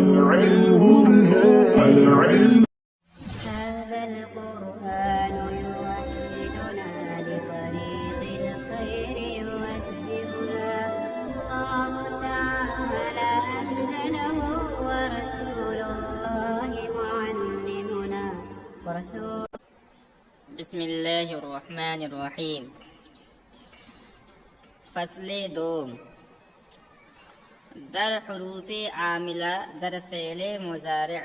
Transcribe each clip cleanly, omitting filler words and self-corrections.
العلم هذا القرآن يوحدنا لطريق الخير يوجهنا الله تعالى أنزله ورسول الله معلمنا بسم الله الرحمن الرحیم۔ فصل دوم، در حروف عاملہ در فعل مضارع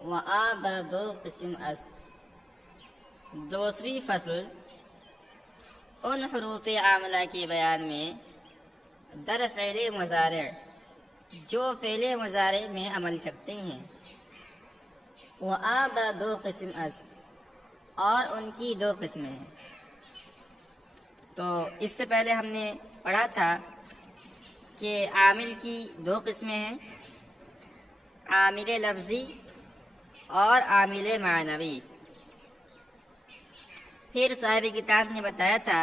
و آ بر دو قسم است۔ دوسری فصل ان حروف عاملہ کے بیان میں در فعل مضارع جو فعل مضارع میں عمل کرتے ہیں، و آ بر دو قسم است، اور ان کی دو قسمیں ہیں۔ تو اس سے پہلے ہم نے پڑھا تھا کہ عامل کی دو قسمیں ہیں، عامل لفظی اور عامل معنوی۔ پھر صاحب کتاب نے بتایا تھا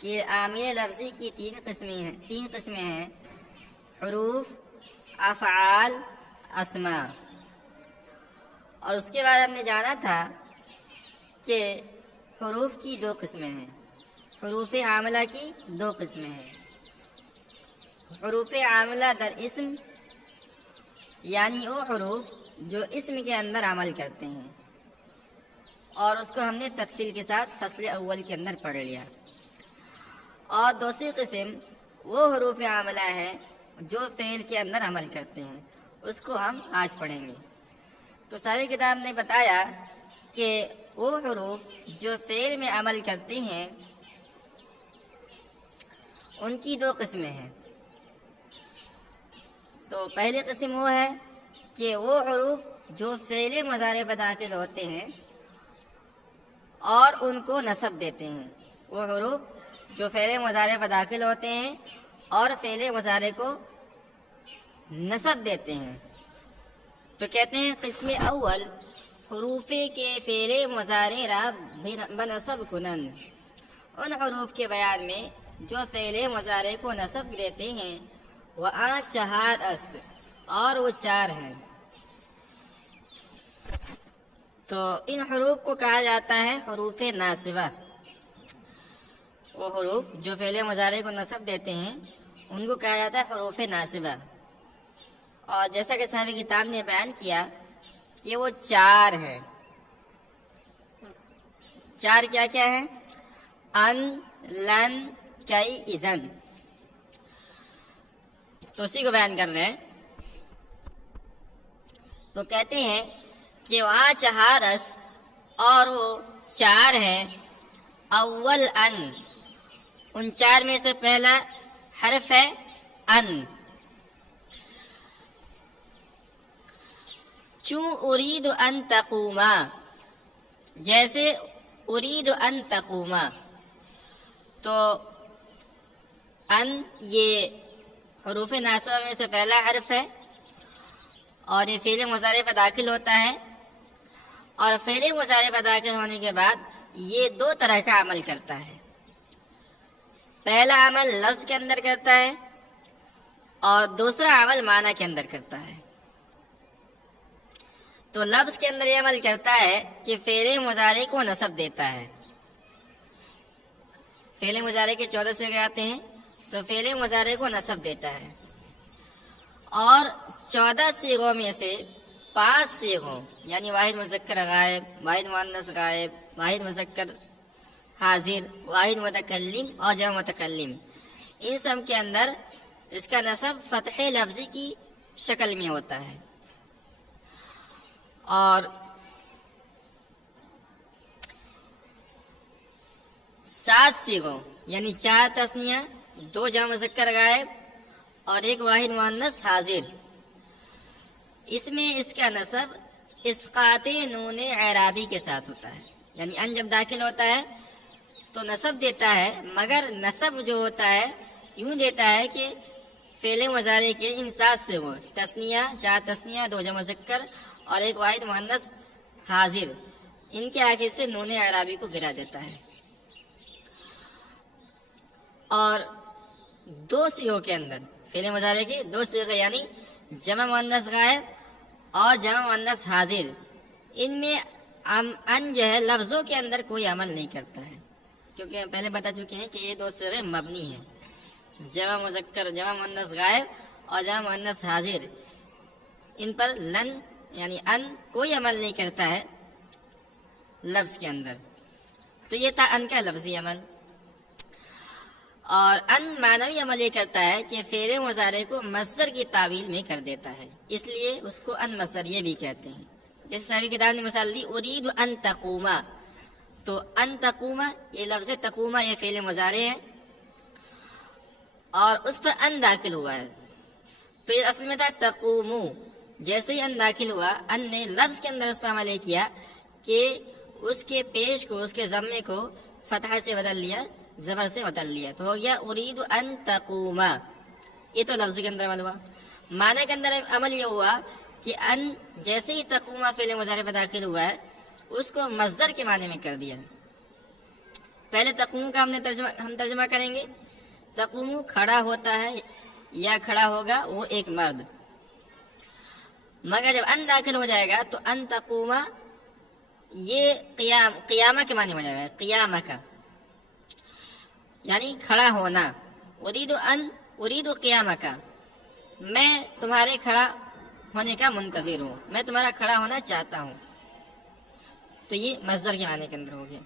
کہ عامل لفظی کی تین قسمیں ہیں، حروف، افعال، اسماء۔ اور اس کے بعد ہم نے جانا تھا کہ حروف کی دو قسمیں ہیں، حروف عاملہ کی دو قسمیں ہیں۔ حروف عاملہ در اسم، یعنی وہ حروف جو اسم کے اندر عمل کرتے ہیں، اور اس کو ہم نے تفصیل کے ساتھ فصل اول کے اندر پڑھ لیا۔ اور دوسری قسم وہ حروف عاملہ ہے جو فعل کے اندر عمل کرتے ہیں، اس کو ہم آج پڑھیں گے۔ تو ساری کتاب نے بتایا کہ وہ حروف جو فعل میں عمل کرتے ہیں ان کی دو قسمیں ہیں۔ تو پہلی قسم وہ ہے کہ وہ حروف جو فعل مضارع پر داخل ہوتے ہیں اور ان کو نصب دیتے ہیں، وہ حروف جو فعل مضارع پر داخل ہوتے ہیں اور فعل مضارع کو نصب دیتے ہیں۔ تو کہتے ہیں قسم اول حروف کے فعل مضارع را بنصب کنن، ان حروف کے بیان میں جو فعل مضارع کو نصب دیتے ہیں، وہ چہار است، اور وہ چار ہیں۔ تو ان حروف کو کہا جاتا ہے حروف ناصبہ۔ وہ حروف جو فعل مضارع کو نصب دیتے ہیں ان کو کہا جاتا ہے حروف ناصبہ۔ اور جیسا کہ صاحب کتاب نے بیان کیا کہ وہ چار ہیں۔ چار کیا کیا ہیں؟ ان، لن، کئی، اذن۔ تو اسی کو بیان کر رہے ہیں۔ تو کہتے ہیں کہ وہ چہار است، اور وہ چار ہیں۔ اول ان چار میں سے پہلا حرف ہے ان۔ چوں ارید ان تقوما، جیسے ارید ان تقوما۔ تو ان یہ حروف ناصبہ میں سے پہلا حرف ہے، اور یہ فعل مضارع پر داخل ہوتا ہے، اور فعل مضارع پر داخل ہونے کے بعد یہ دو طرح کا عمل کرتا ہے۔ پہلا عمل لفظ کے اندر کرتا ہے، اور دوسرا عمل معنی کے اندر کرتا ہے۔ تو لفظ کے اندر یہ عمل کرتا ہے کہ فعل مضارع کو نصب دیتا ہے۔ فعل مضارع کے 14 صیغے آتے ہیں، تو فعل مضارع کو نصب دیتا ہے، اور 14 صیغوں میں سے 5 صیغوں یعنی واحد مذکر غائب، واحد مؤنث غائب، واحد مذکر حاضر، واحد متکلم اور جمع متکلم، ان سب کے اندر اس کا نصب فتح لفظی کی شکل میں ہوتا ہے۔ اور 7 صیغوں یعنی 4 تثنیہ، 2 جمع مذکر غائب اور 1 واحد مؤنث حاضر، اس میں اس کا نصب اسقاط نون اعرابی کے ساتھ ہوتا ہے۔ یعنی ان جب داخل ہوتا ہے تو نصب دیتا ہے، مگر نصب جو ہوتا ہے یوں دیتا ہے کہ فعل مضارع کے ان 7 صیغوں تثنیہ، 4 تثنیہ، 2 جمع مذکر اور 1 واحد مؤنث حاضر، ان کے آخر سے نون اعرابی کو گرا دیتا ہے۔ اور 2 صیغوں کے اندر فعل مضارع کی 2 صیغے یعنی جمع مؤنث غائب اور جمع مؤنث حاضر، ان میں ان جو ہے لفظوں کے اندر کوئی عمل نہیں کرتا ہے، کیونکہ ہم پہلے بتا چکے ہیں کہ یہ دو صیغے مبنی ہیں، جمع مذکر جمع مؤنث غائب اور جمع مؤنث حاضر، ان پر لن یعنی ان کوئی عمل نہیں کرتا ہے لفظ کے اندر. تو یہ تھا ان کا لفظی عمل. اور ان معنوی عمل یہ کرتا ہے کہ فعل مضارع کو مصدر کی تعویل میں کر دیتا ہے، اس لیے اس کو ان مصدریہ بھی کہتے ہیں. جیسے صاحب کتاب نے مثال دی ارید ان تقوما، تو ان تقوما یہ لفظ تقوما یہ فعل مضارع ہے اور اس پر ان داخل ہوا ہے، تو یہ اصل میں تھا تقومو. جیسے ہی ان داخل ہوا، ان نے لفظ کے اندر اس پر عمل کیا کہ اس کے پیش کو، اس کے ضمے کو فتحہ سے بدل لیا، زبر سے بدل لیا، تو ہو گیا ارید ان تقوما. یہ تو لفظ کے اندر عمل ہوا. معنی کے اندر عمل یہ ہوا کہ ان جیسے ہی تقوما فعل مضارع میں داخل ہوا ہے اس کو مصدر کے معنی میں کر دیا. پہلے تقوم کا ہم ترجمہ کریں گے. تقوم کھڑا ہوتا ہے یا کھڑا ہوگا وہ ایک مرد، مگر جب ان داخل ہو جائے گا تو ان تقوما یہ قیامہ کے معنی ہو جائے گا، قیامہ کا یعنی کھڑا ہونا. ارید قیامہ کا، میں تمہارے کھڑا ہونے کا منتظر ہوں، میں تمہارا کھڑا ہونا چاہتا ہوں. تو یہ مصدر کے معنی کے اندر ہو گیا.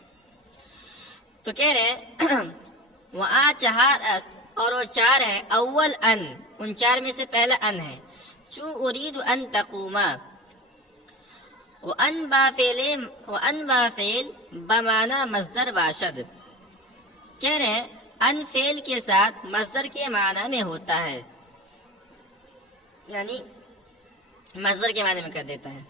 تو کہہ رہے وہاں چہار اور وہ چار ہے، اول ان، ان چار میں سے پہلا ان ہے. چو ارید ان تقوما، وان با فعل بمعنی مصدر باشد. کہہ رہے ہیں ان فعل کے ساتھ مصدر کے معنی میں ہوتا ہے، یعنی مصدر کے معنی میں کر دیتا ہے.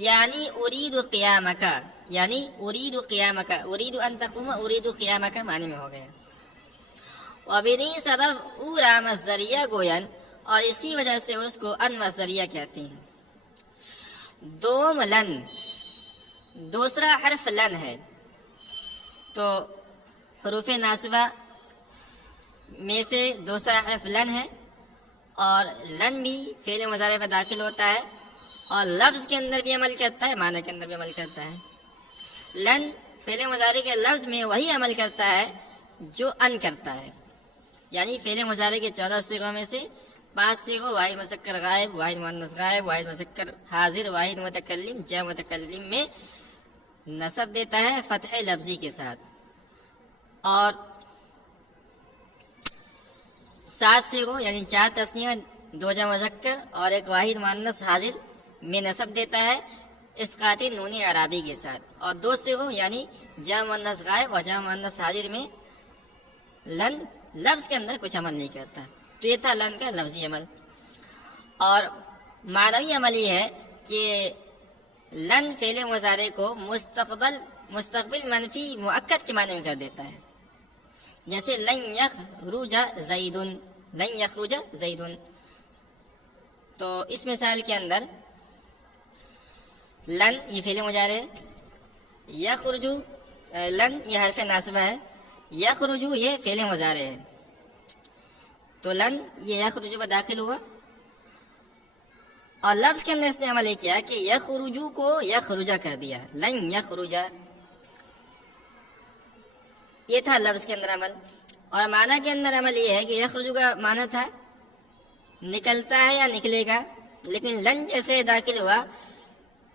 یعنی ارید قیامک، یعنی ارید قیامک، ارید ان تقوم ارید قیامک معنی میں ہو گیا. وبنی سبب اورا مصدریہ گوین، اور اسی وجہ سے اس کو ان مصدریہ کہتے ہیں. دوم لن، دوسرا حرف لن ہے. تو حروف ناصبہ میں سے دوسرا حرف لن ہے، اور لن بھی فعل مضارع میں داخل ہوتا ہے اور لفظ کے اندر بھی عمل کرتا ہے، معنی کے اندر بھی عمل کرتا ہے. لن فعل مضارع کے لفظ میں وہی عمل کرتا ہے جو ان کرتا ہے، یعنی فعل مضارع کے 14 صیغوں میں سے 5 صیغوں واحد مذکر غائب، واحد مؤنث غائب، واحد مذکر حاضر، واحد متکلم، جمع متکلم میں نصب دیتا ہے فتح لفظی کے ساتھ، اور 7 صیغوں یعنی 4 تثنیہ، 2 جمع مذکر اور 1 واحد مؤنث حاضر میں نصب دیتا ہے اسقاط نون اعرابی کے ساتھ، اور 2 صیغوں یعنی جمع مؤنث غائب اور جمع مؤنث حاضر میں لن لفظ کے اندر کچھ عمل نہیں کرتا. تو یہ تھا لن کا لفظی عمل. اور معنوی عمل یہ ہے کہ لن فعل مضارع کو مستقبل منفی مؤکد کے معنی میں کر دیتا ہے. جیسے لن یخرج زید، لن یخرج زید. تو اس مثال کے اندر لن یہ فعل مضارع ہے، یخرج لن یہ حرف ناصبہ ہے، یخرج یہ فعل مضارع ہے. تو لن یہ یخرج میں داخل ہوا اور لفظ کے اندر اس نے عمل کیا کہ یخرجو کو یخرجا کر دیا، لن یخرجا. یہ تھا لفظ کے اندر عمل. اور معنی کے اندر عمل یہ ہے کہ یخرجو کا معنی تھا نکلتا ہے یا نکلے گا، لیکن لن جیسے داخل ہوا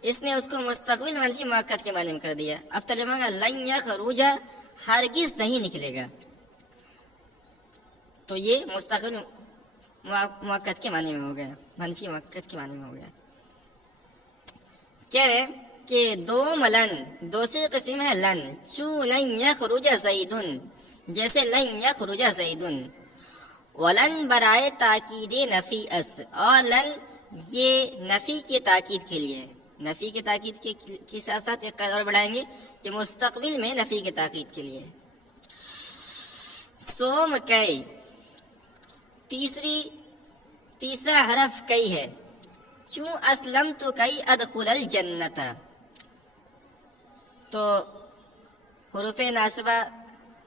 اس نے اس کو مستقبل منفی مؤکد کے معنی میں کر دیا. اب ترجمہ کا لن یخرجا ہرگز نہیں نکلے گا، تو یہ مستقبل مؤکد کے معنی میں ہو گیا، منفی مؤکد کے معنی میں ہو گیا. کہہ رہے کہ دوم لن، دوسری قسم ہے لن. چو لن یخرج زیدن، جیسے لن یخرج زیدن. ولن برائے تاکید نفی است، اور لن یہ نفی کی تاکید کے لیے ہے. نفی کی تاکید کے ساتھ ساتھ ایک قید اور بڑھائیں گے کہ مستقبل میں نفی کی تاکید کے لیے. سوم کئی، تیسرا حرف کئی ہے. چوں اسلم تو کئی ادخل الجنت. تو حروف ناصبہ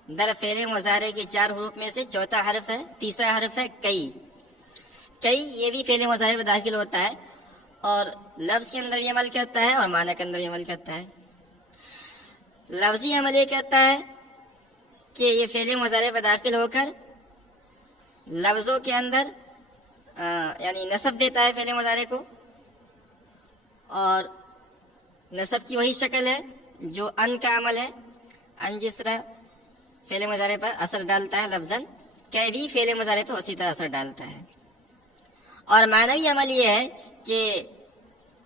در فعل مضارع کے 4 حروف میں سے چوتھا حرف ہے، تیسرا حرف ہے کئی. کئی یہ بھی فعل مضارع میں داخل ہوتا ہے اور لفظ کے اندر بھی عمل کرتا ہے اور معنی کے اندر بھی عمل کرتا ہے. لفظی عمل یہ کرتا ہے کہ یہ فعل مضارع میں داخل ہو کر لفظوں کے اندر یعنی نصب دیتا ہے فعل مضارع کو، اور نصب کی وہی شکل ہے جو ان کا عمل ہے. ان جس طرح فعل مضارع پر اثر ڈالتا ہے لفظاً، کہ بھی فعل مضارع پر اسی طرح اثر ڈالتا ہے. اور معنوی عمل یہ ہے کہ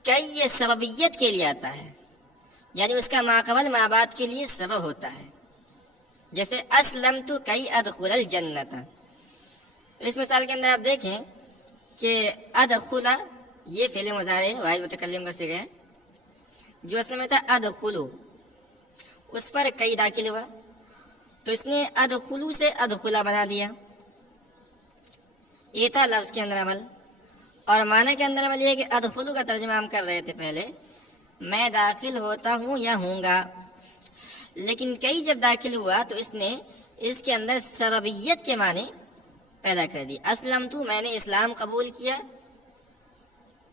کئی یہ سببیت کے لیے آتا ہے، یعنی اس کا ماقبل ما بعد کے لیے سبب ہوتا ہے. جیسے اسلمت کئی ادخل الجنت. تو اس مثال کے اندر آپ دیکھیں کہ ادخل یہ فعل مضارع واحد متکلم کا صیغہ ہے، جو اصل میں تھا ادخلو، اس پر کئی داخل ہوا تو اس نے ادخلو سے ادخلا بنا دیا. یہ تھا لفظ کے اندر عمل. اور معنی کے اندر عمل یہ ہے کہ ادخلو کا ترجمہ ہم کر رہے تھے پہلے، میں داخل ہوتا ہوں یا ہوں گا. لیکن کئی جب داخل ہوا تو اس نے اس کے اندر سببیت کے معنی پیدا کر دی. اسلم تو میں نے اسلام قبول کیا.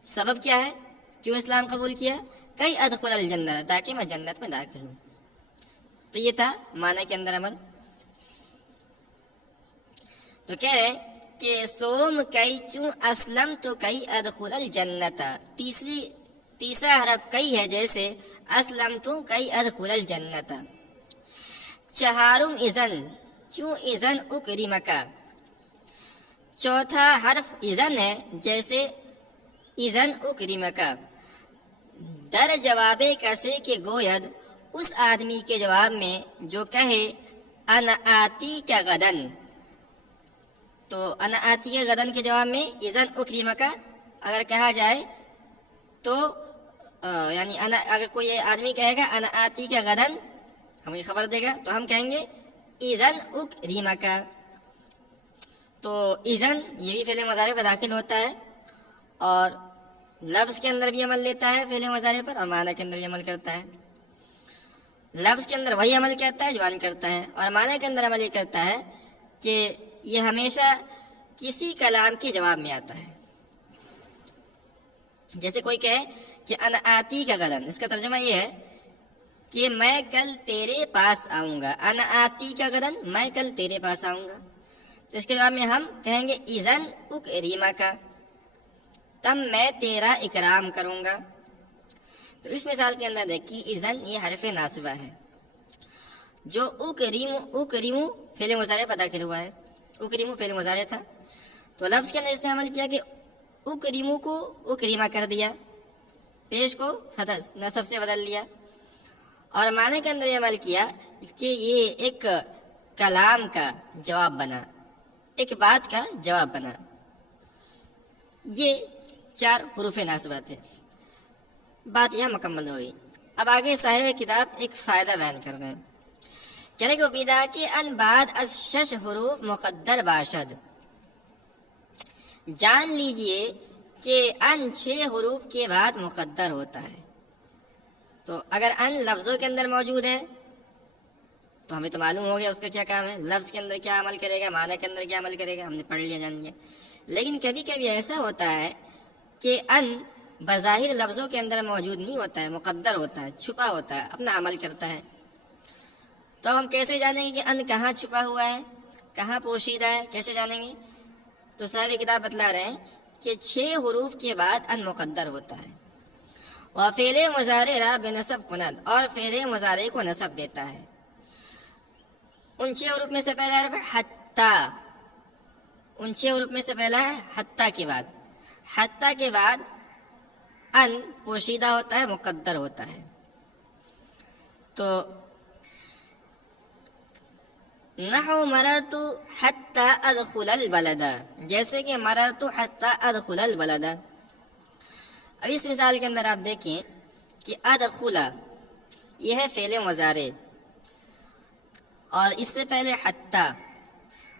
سبب کیا ہے کیوں اسلام قبول کیا؟ کئی ادخل الجنت، تاکہ میں جنت میں داخل ہوں. تو یہ تھا معنی کے اندر عمل. تو کہہ رہے کہ سوم کئی چوں اسلم تو کئی ادخل الجنت. تیسرا حرف کئی ہے، جیسے اسلم تو کئی ادخل الجنت. چہارم اذن چوں اذن اکرمکا. چوتھا حرف اذن ہے، جیسے اذن اکرمکا. در جواب کسے کے گوید، اس آدمی کے جواب میں جو کہے انا آتی کا غدن. تو انا آتی کا غدن کے جواب میں اذن اکرمکا اگر کہا جائے تو یعنی اگر کوئی آدمی کہے گا انا آتی کا غدن، ہمیں خبر دے گا، تو ہم کہیں گے اذن اکرمکا. تو اذن یہ بھی فعل مضارع پر داخل ہوتا ہے اور لفظ کے اندر بھی عمل لیتا ہے فعل مضارع پر، اور معنی کے اندر بھی عمل کرتا ہے. لفظ کے اندر وہی عمل کرتا ہے جو ان کرتا ہے، اور معنی کے اندر عمل یہ کرتا ہے کہ یہ ہمیشہ کسی کلام کے جواب میں آتا ہے. جیسے کوئی کہے کہ انا آتی کا غدن، اس کا ترجمہ یہ ہے کہ میں کل تیرے پاس آؤں گا. انا آتی کا غدن، میں کل تیرے پاس آؤں گا. تو اس کے جواب میں ہم کہیں گے اذن اکرمکا، تب میں تیرا اکرام کروں گا. تو اس مثال کے اندر دیکھیے اذن یہ حرف ناصبہ ہے، جو اکرمو فعل مضارع پر داخل ہوا ہے. اکرمو فعل مضارع تھا تو لفظ کے اندر اس نے عمل کیا کہ اکرمو کو اکرما کر دیا، پیش کو نصب سے بدل لیا. اور معنی کے اندر یہ عمل کیا کہ یہ ایک کلام کا جواب بنا، ایک بات کا جواب بنا. یہ 4 حروف ناصبہ تھے. بات یہاں مکمل ہوئی. اب آگے صاحب کتاب ایک فائدہ بیان کر رہے ہیں. کہہ رہے کہ بیدا کے ان بعد از 6 حروف مقدر باشد. جان لیجئے کہ ان 6 حروف کے بعد مقدر ہوتا ہے. تو اگر ان لفظوں کے اندر موجود ہے تو ہمیں تو معلوم ہو گیا اس کا کیا کام ہے، لفظ کے اندر کیا عمل کرے گا، معنی کے اندر کیا عمل کرے گا، ہم نے پڑھ لیا، جان لیا. لیکن کبھی کبھی ایسا ہوتا ہے کہ ان بظاہر لفظوں کے اندر موجود نہیں ہوتا ہے، مقدر ہوتا ہے، چھپا ہوتا ہے، اپنا عمل کرتا ہے. تو ہم کیسے جانیں گے کہ ان کہاں چھپا ہوا ہے، کہاں پوشیدہ ہے، کیسے جانیں گے؟ تو صاحب کتاب بتلا رہے ہیں کہ 6 حروف کے بعد ان مقدر ہوتا ہے. اور فعل مضارع را بنصب کند، اور فعل مضارع کو نصب دیتا ہے. ان 6 حروف میں سے پہلا حرف حتی. ان 6 حروف میں سے پہلا ہے حتی کے بعد. حتی کے بعد ان پوشیدہ ہوتا ہے، مقدر ہوتا ہے. تو نحو مررت حتی ادخل البلد، جیسے کہ مررت حتی ادخل البلد. اب اس مثال کے اندر آپ دیکھیں کہ ادخل یہ ہے فعل مضارع اور اس سے پہلے حتی،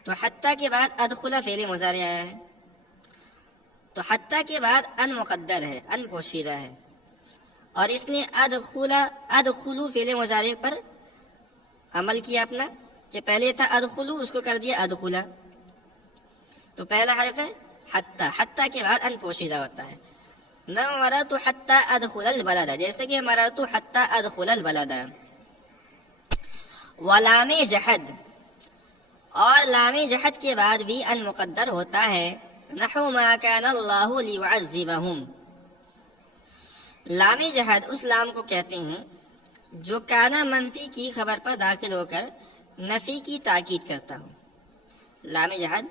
تو حتی کے بعد ادخل فعل مضارع آیا ہے. تو حتی کے بعد ان مقدر ہے، ان پوشیدہ ہے، اور اس نے ادخلو فعل مضارع پر عمل کیا اپنا، کہ پہلے تھا ادخلو، اس کو کر دیا ادخلا. تو پہلا حرف ہے حتی، حتی کے بعد ان پوشیدہ ہوتا ہے. نہ مررت حتی ادخل البلد، جیسے کہ مررت حتی ادخل البلد. ولام جحد، اور لام جحد کے بعد بھی ان مقدر ہوتا ہے. نحو ما کان اللہ لیعذبہم. لام جحد اس لام کو کہتے ہیں جو کانا منفی کی خبر پر داخل ہو کر نفی کی تاکید کرتا ہو. لام جحد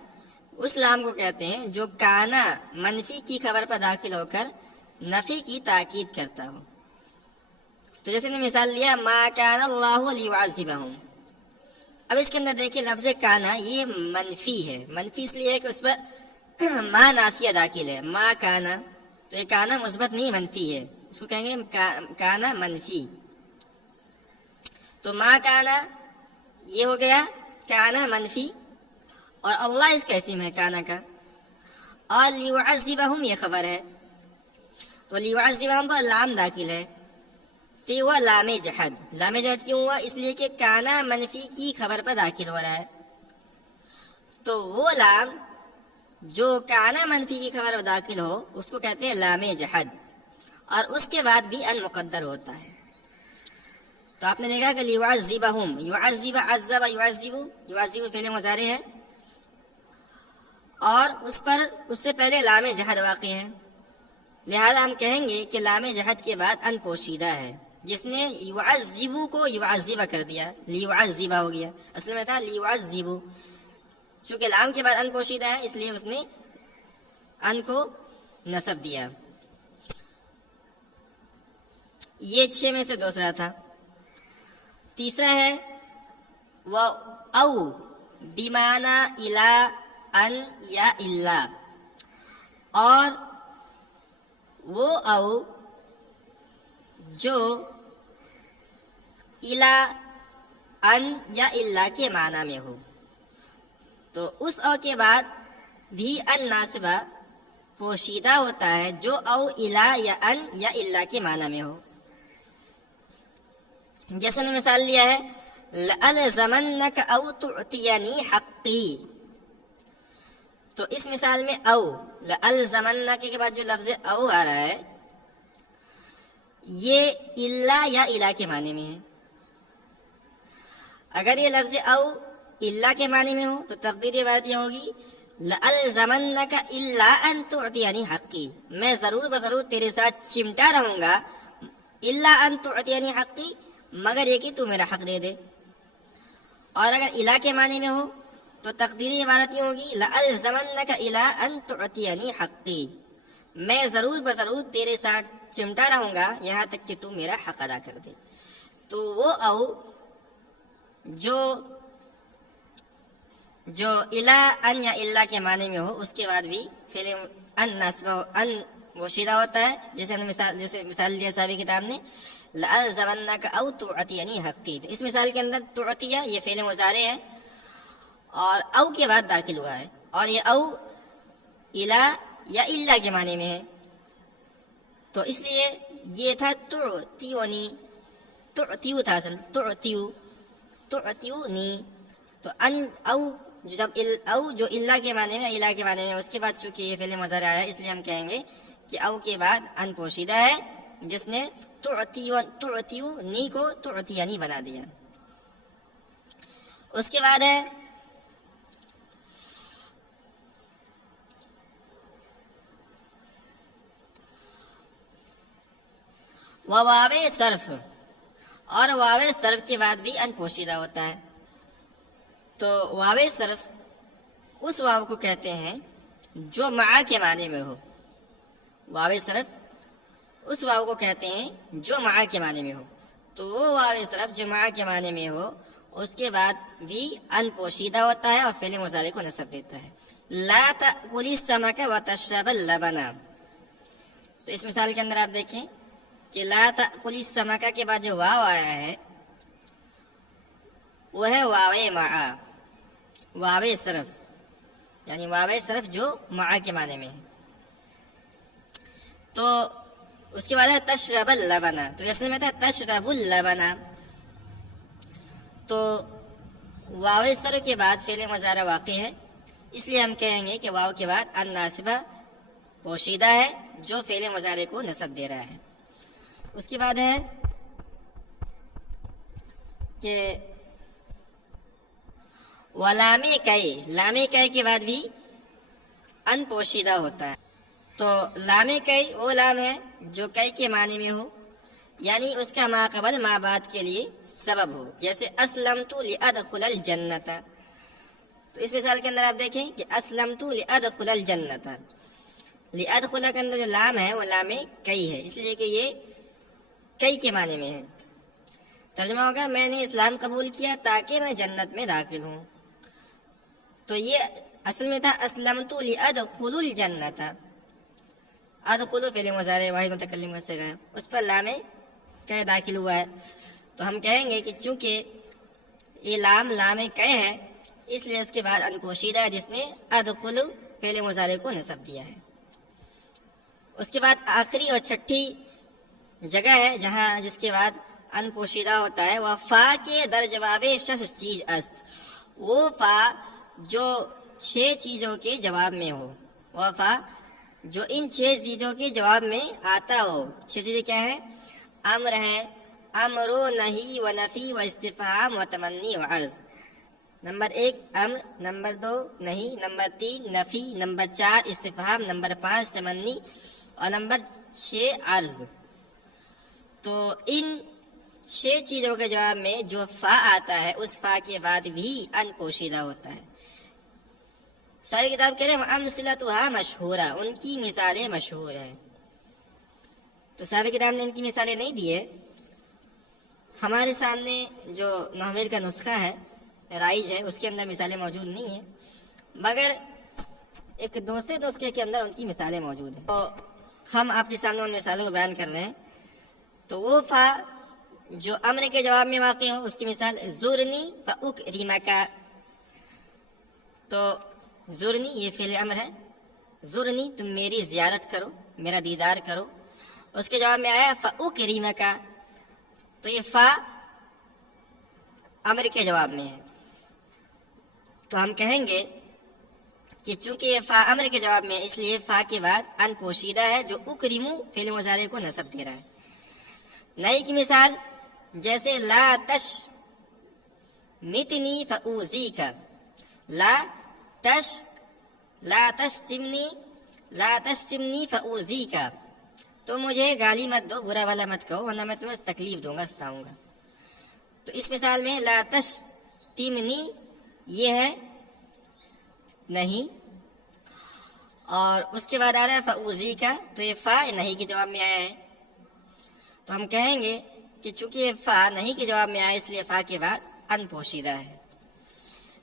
اس لام کو کہتے ہیں جو کانا منفی کی خبر پر داخل ہو کر نفی کی تاکید کرتا ہو. تو جیسے نے مثال لیا ما کان اللہ لیعذبہم. اب اس کے اندر دیکھیں لفظ کانا یہ منفی ہے. منفی اس لیے ہے کہ اس پر ما نافیہ داخل ہے. ما کانا، تو یہ کانا مثبت نہیں منفی ہے، اس کو کہیں گے کانا منفی. تو ما کانا یہ ہو گیا کانا منفی، اور اللہ اس کا اسم ہے کانا کا. اور لیعذبہم یہ خبر ہے، تو لیعذبہم پر لام داخل ہے، تو یہ ہوا لام جحد. لام جحد کیوں ہوا؟ اس لیے کہ کانا منفی کی خبر پر داخل ہو رہا ہے. تو وہ لام جو کانا منفی کی خبر پر داخل ہو اس کو کہتے ہیں لام جحد، اور اس کے بعد بھی ان مقدر ہوتا ہے. تو آپ نے دیکھا کہ لیعذبہم، یعذب، عذب، یعذب، یعذب فعل مضارع ہے، اور اس سے پہلے لام جحد واقع ہے. لہذا ہم کہیں گے کہ لام جحد کے بعد ان پوشیدہ ہے، جس نے یعذب کو یعذب کر دیا، لیعذب ہو گیا. اصل میں تھا لیعذب، چونکہ لام کے بعد ان پوشیدہ ہے اس لیے اس نے ان کو نصب دیا. یہ 6 میں سے دوسرا تھا. تیسرا ہے وہ او بمعنی الا، ان یا الا، اور وہ او جو الا، ان یا الا کے معنی میں ہو. تو اس او کے بعد بھی ان ناصبہ پوشیدہ ہوتا ہے جو او الا یا ان یا الا کے معنی میں ہو. جیسے نے مثال لیا ہے لألزمنک او تعطینی حقی. تو اس مثال میں او، لألزمنک کے بعد جو لفظ او آ رہا ہے یہ الا یا الا کے معنی میں ہے. اگر یہ لفظ او الا کے معنی میں ہو تو تقدیر عبارت یہ ہوگی لألزمنک الا ان تعطینی حقی، میں ضرور بضرور تیرے ساتھ چمٹا رہوں گا، الا ان تعطینی حقی، مگر یہ کہ تو میرا حق دے دے. اور اگر الا کے معنی میں ہو تو تقدیری عبارت یہ ہوگی لألزمنک الا ان تعطینی حقی، میں ضرور بضرور تیرے ساتھ چمٹا رہوں گا یہاں تک کہ تو میرا حق ادا کر دے. تو وہ او جو الا، ان یا الا کے معنی میں ہو اس کے بعد بھی فعل ان نصب، ان پوشیدہ ہوتا ہے. جیسے مثال دیا صاحب کتاب نے لألزمنک او تعطینی حقی. تو اس مثال کے اندر تعطیہ یہ فعل مضارع ہے اور او کے بعد داخل ہوا ہے، اور یہ او الا یا الا کے معنی میں ہے. تو اس لیے یہ تھا تعطیونی، تعطیو تھا اصل، تعطیونی. تو ان او جب او جو الا کے معنی میں، الا کے معنی میں، اس کے بعد چونکہ یہ فعل مضارع ہے اس لیے ہم کہیں گے کہ او کے بعد ان پوشیدہ ہے جس نے تعطیونی کو تعطینی بنا دیا. اس کے بعد ہے واو صرف، اور واو صرف کے بعد بھی ان پوشیدہ ہوتا ہے. تو واو صرف اس واو کو کہتے ہیں جو مع کے معنی میں ہو. واو صرف اس واو کو کہتے ہیں جو مع کے معنی میں ہو. تو وہ واو صرف جو مع کے معنی میں ہو اس کے بعد بھی ان پوشیدہ ہوتا ہے اور فعل مضارع کو نصب دیتا ہے. لا تأکل السمک وتشرب اللبن. تو اس مثال کے اندر آپ دیکھیں کہ لا تأکل السمک کے بعد جو واو آیا ہے وہ ہے واو مع، واو صرف، یعنی واو صرف جو مع کے معنی میں ہے. تو اس کے بعد ہے تشرب اللبن. تو اصل میں تھا تشرب اللبن. تو واو صرف کے بعد فعل مضارع واقع ہے، اس لیے ہم کہیں گے کہ واو کے بعد ان ناصبہ پوشیدہ ہے جو فعل مضارع کو نصب دے رہا ہے۔ اس کے بعد ہے کہ ولام کئی، لام کئی کے بعد بھی ان پوشیدہ ہوتا ہے۔ تو لام کئی وہ لام ہے جو کئی کے معنی میں ہو، یعنی اس کا ما قبل ما بعد کے لیے سبب ہو، جیسے اسلمت لادخل الجنت۔ تو اس مثال کے اندر آپ دیکھیں کہ اسلمت لادخل الجنت، لادخل کے اندر جو لام ہے وہ لام کئی ہے، اس لیے کہ یہ کئی کے معنی میں ہے۔ ترجمہ ہوگا میں نے اسلام قبول کیا تاکہ میں جنت میں داخل ہوں۔ تو یہ اصل میں تھا اسلمت لادخل الجنت، ادخل فعل مضارع واحد متکلم کا صیغہ ہے، اس پر لام کئی داخل ہوا ہے۔ تو ہم کہیں گے کہ چونکہ یہ لام کئی ہے اس لیے اس کے بعد ان پوشیدہ ہے جس نے ادخل فعل مضارع کو نصب دیا ہے۔ اس کے بعد آخری اور چھٹی جگہ ہے جہاں جس کے بعد ان پوشیدہ ہوتا ہے، وہ فا کے در جواب شش چیز است، وہ فا جو 6 چیزوں کے جواب میں ہو، وہ فا جو ان 6 چیزوں کے جواب میں آتا ہو۔ 6 چیزیں کیا ہیں؟ امر ہے، امر و نہی و نفی و استفہام و تمنی و عرض۔ نمبر 1 امر، نمبر 2 نہیں، نمبر 3 نفی، نمبر 4 استفہام، نمبر 5 تمنی اور نمبر 6 عرض۔ تو ان 6 چیزوں کے جواب میں جو فا آتا ہے اس فا کے بعد بھی ان پوشیدہ ہوتا ہے۔ ساری کتاب کہہ رہے ہیں امثلتها مشہورہ، ان کی مثالیں مشہور ہیں۔ تو صاحب کتاب نے ان کی مثالیں نہیں دی ہے، ہمارے سامنے جو نحویر کا نسخہ ہے رائج ہے اس کے اندر مثالیں موجود نہیں ہیں، مگر ایک دوسرے نسخے کے اندر ان کی مثالیں موجود ہیں۔ تو ہم آپ کے سامنے ان مثالوں کو بیان کر رہے ہیں۔ تو وہ فا جو امر کے جواب میں واقع ہو اس کی مثال زورنی فاکرمک۔ تو زورنی یہ فعل امر ہے، زورنی تم میری زیارت کرو، میرا دیدار کرو، اس کے جواب میں آیا فاکرمک، تو یہ فا امر کے جواب میں ہے۔ تو ہم کہیں گے کہ چونکہ یہ فا امر کے جواب میں اس لیے فا کے بعد ان پوشیدہ ہے جو اکرمو فعل مضارع کو نصب دے رہا ہے۔ نئی کی مثال جیسے لا تش متنی فاوزیک، لا تشتمنی فاوزیک، تو مجھے گالی مت دو، برا والا مت کہو ورنہ میں تمہیں تکلیف دوں گا، ستاؤں گا۔ تو اس مثال میں لا تشتمنی یہ ہے نہیں، اور اس کے بعد آ رہا ہے فاوزیک، تو یہ فا نہیں کے جواب میں آیا ہے۔ تو ہم کہیں گے کہ چونکہ یہ فا نہیں کے جواب میں آیا اس لیے فا کے بعد ان پوشیدہ ہے۔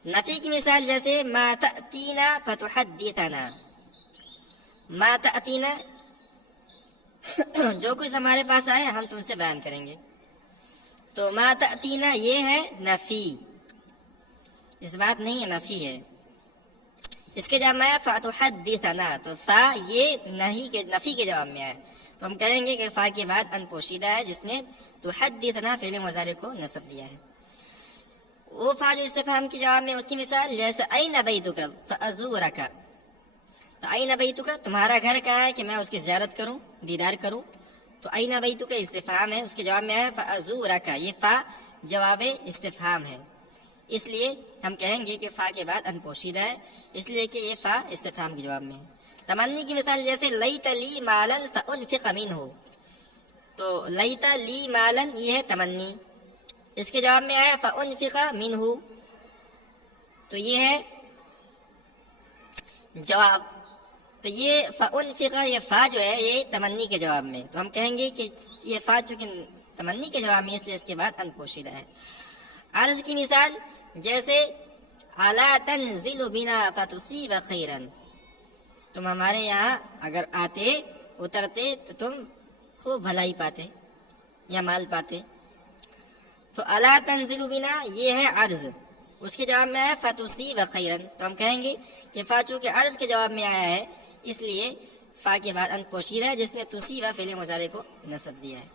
نفی کی مثال جیسے ما تأتینا فتحدثنا، ما تأتینا جو کچھ ہمارے پاس آئے ہم تم سے بیان کریں گے۔ تو ما تأتینا یہ ہے نفی، اس بات نہیں ہے، نفی ہے۔ اس کے جواب میں آیا فتحدثنا، تو فا یہ نفی کے جواب میں آیا، تو ہم کہیں گے کہ فا کے بعد ان پوشیدہ ہے جس نے تحدثنا فعل مضارع کو نصب دیا ہے۔ وہ فا جو استفہام کے جواب میں اس کی مثال جیسے این بیتک فازورک، تو این بیتک تمہارا گھر کہاں ہے کہ میں اس کی زیارت کروں، دیدار کروں۔ تو این بیتک استفہام ہے، اس کے جواب میں آیا فازورک، یہ فا جواب استفہام ہے، اس لیے ہم کہیں گے کہ فا کے بعد ان پوشیدہ ہے، اس لیے کہ یہ فا استفہام کے جواب میں ہے۔ تمنی کی مثال جیسے لیت لی مالا فانفق منہ، تو لیت لی مالا یہ ہے تمنی، اس کے جواب میں آیا فانفق منہ، تو یہ ہے جواب۔ تو یہ فانفق یہ فا جو ہے یہ تمنی کے جواب میں، تو ہم کہیں گے کہ یہ فا چونکہ تمنی کے جواب میں اس لیے اس کے بعد ان پوشیدہ ہے۔ عرض کی مثال جیسے الا تنزل بنا فتصیب خیرا، تم ہمارے یہاں اگر آتے اترتے تو تم خوب بھلائی پاتے یا مال پاتے۔ تو الا تنزل بنا یہ ہے عرض، اس کے جواب میں آیا فتصیب خیرا، تو ہم کہیں گے کہ فا چونکہ عرض کے جواب میں آیا ہے اس لیے فا کے بعد ان پوشیدہ ہے جس نے تصیب فعل مضارع کو نصب دیا ہے۔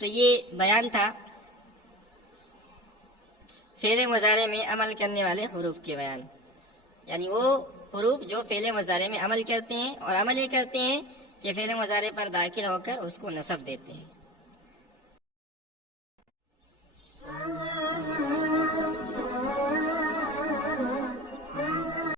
تو یہ بیان تھا فعل مضارع میں عمل کرنے والے حروف کے بیان، یعنی وہ حروف جو فعل مضارع میں عمل کرتے ہیں، اور عمل یہ کرتے ہیں کہ فعل مضارع پر داخل ہو کر اس کو نصب دیتے ہیں۔